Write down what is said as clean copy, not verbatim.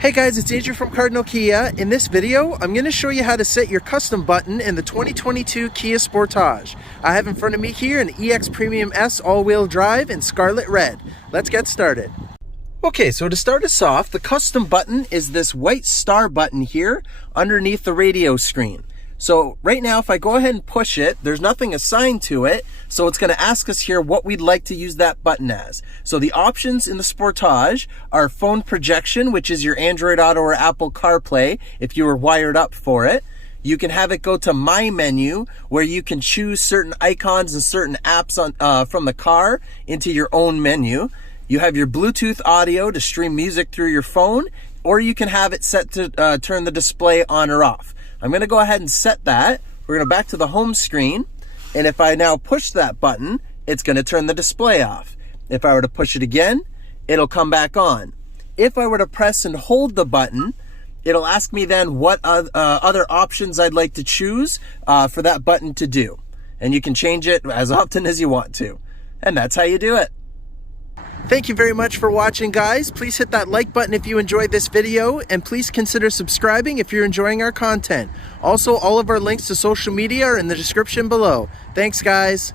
Hey guys, it's Andrew from Cardinal Kia. In this video, I'm going to show you how to set your custom button in the 2022 Kia Sportage. I have in front of me here an EX Premium S all-wheel drive in scarlet red. Let's get started. Okay, so to start us off, the custom button is this white star button here underneath the radio screen. So right now, if I go ahead and push it, there's nothing assigned to it. So it's going to ask us here what we'd like to use that button as. So the options in the Sportage are phone projection, which is your Android Auto or Apple CarPlay if you were wired up for it. You can have it go to My Menu, where you can choose certain icons and certain apps from the car into your own menu. You have your Bluetooth audio to stream music through your phone, or you can have it set to turn the display on or off. I'm going to go ahead and set that. We're going to back to the home screen. And if I now push that button, it's going to turn the display off. If I were to push it again, it'll come back on. If I were to press and hold the button, it'll ask me then what other options I'd like to choose for that button to do. And you can change it as often as you want to. And that's how you do it. Thank you very much for watching, guys. Please hit that like button if you enjoyed this video, and please consider subscribing if you're enjoying our content. Also, all of our links to social media are in the description below. Thanks, guys.